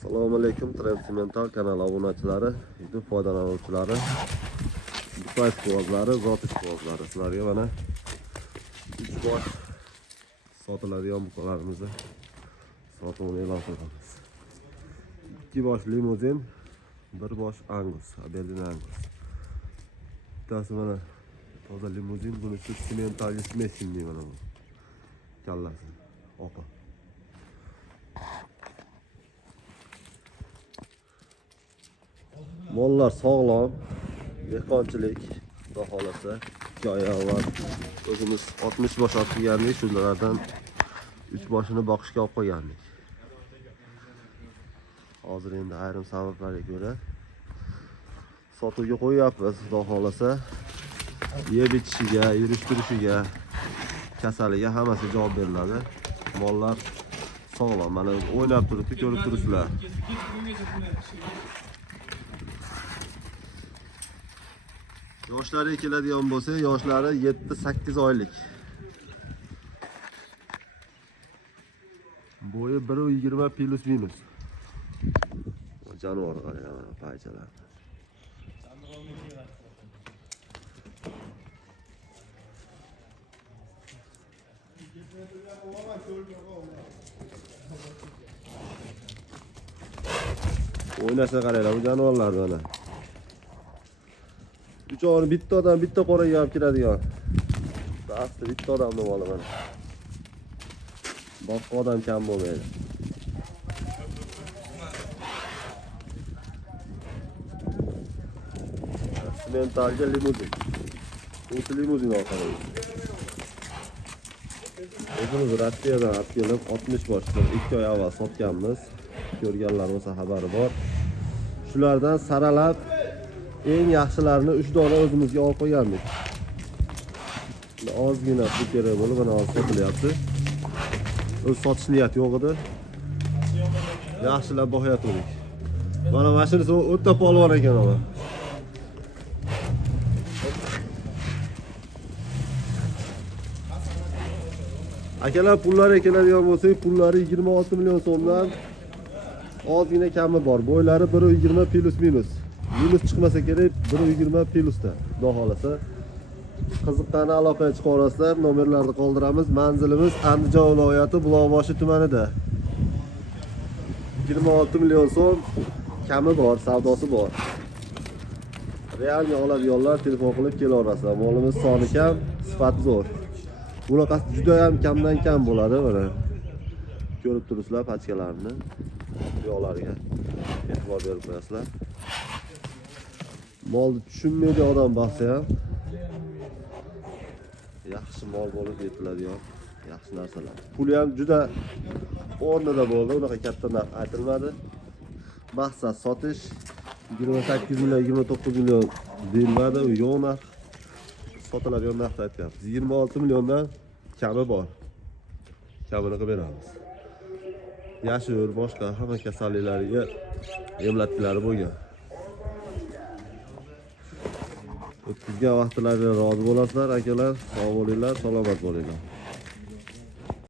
Assalomu alaykum Transimental kanali obunachilari, YouTube foydalanuvchilari, Bitcoin ishqibozlari, zot ishqibozlari. Sizlarga mana 3 bosh sotiladigan buqalarimizni sotuvini e'lon qilamiz. 2 bosh limuzin, 1 bosh Angus, Aberdeen Angus. Bittasi mana toza limuzin, bunisi Cimental Smashing mana bu. Kallasi oqa. Mollar sog'lom, dehqonchilik, xudo xolasa 2 oy avval o'zimiz 60 bosh olib kelgandik, shulardan 3 boshini boqishga olib qo'ygandik. Hozir endi ayrim sabablarga ko'ra sotuvga qo'yapmiz, xudo xolasa. Yeb ichishiga, yurish-turishiga, kasaliga hammasi javob beriladi. Mollar sog'lom, mana o'ynab turibdi, ko'rib turibsizlar. Yoshlari keladigan bo'lsa, yoshlari 7-8 oylik. Bo'yi 1.20 plus minus. Jonivor qarang, paychalar. O'ynasa qaranglar, bu jonivorlar mana. Uchog'ini bitta odam bitta qo'raga olib kiradigan. Asli bitta odamning moli mana. Boshqa odam kam bo'lmaydi. Cimentalga limuzin. O'sha limuzin orqali. O'zimiz Rossiyadan olib kelib 60 boshdan 2 oy avval sotganmiz. Ko'rganlar bo'lsa xabari bor. Shulardan saralab eng yaxshilarini 3 dona o'zimizga olib qo'ygandik. Ozgina pul kerak bo'lib, mana hozir sotilyapti. O'z sotish niyati yo'q edi. Yaxshilab boqayotgandik. Mana mashinasi o'ta polvon ekan ona. Akalar pullari keladigan bo'lsa, pullari 26 million so'mdan ozgina kami bor. Bo'ylari 1.20 plus minus. Minus chiqmasa kerak, 1.20 plusda. Xudo xolasa. Qiziqqani aloqaga chiqa olasizlar, nomerlarni qoldiramiz. Manzilimiz Andijon viloyati Buloqboshi tumanida. 26 million so'm kami bor, savdosi bor. Realni oladiganlar telefon qilib kela olasizlar. Molimiz soni kam, sifati zo'r. Bunaqasi juda ham kamdan kam bo'ladi mana. Ko'rib turibsizlar pachkalarni. Yo'qlariga e'tibor berib qo'yasizlar. Molni tushunmaydi odam baxsa ham yaxshi mol bo'lib yetiladigan yaxshi narsalar. Puli ham juda o'rnida bo'ldi, unaqa katta narx aytilmadi. Maqsad sotish 28 million, 29 million deyilmadi, u yo'q narx. Sotiladigan narxni aytyapmiz. 26 milliondan kami bor. Kamini qilib beramiz. Yashir, boshqa hamma kasalliklariga emlatgilari bo'lgan. O'tkazgan vaqtlarga rozi bo'lasizlar, akalar. Sog' bo'linglar, salomat bo'linglar.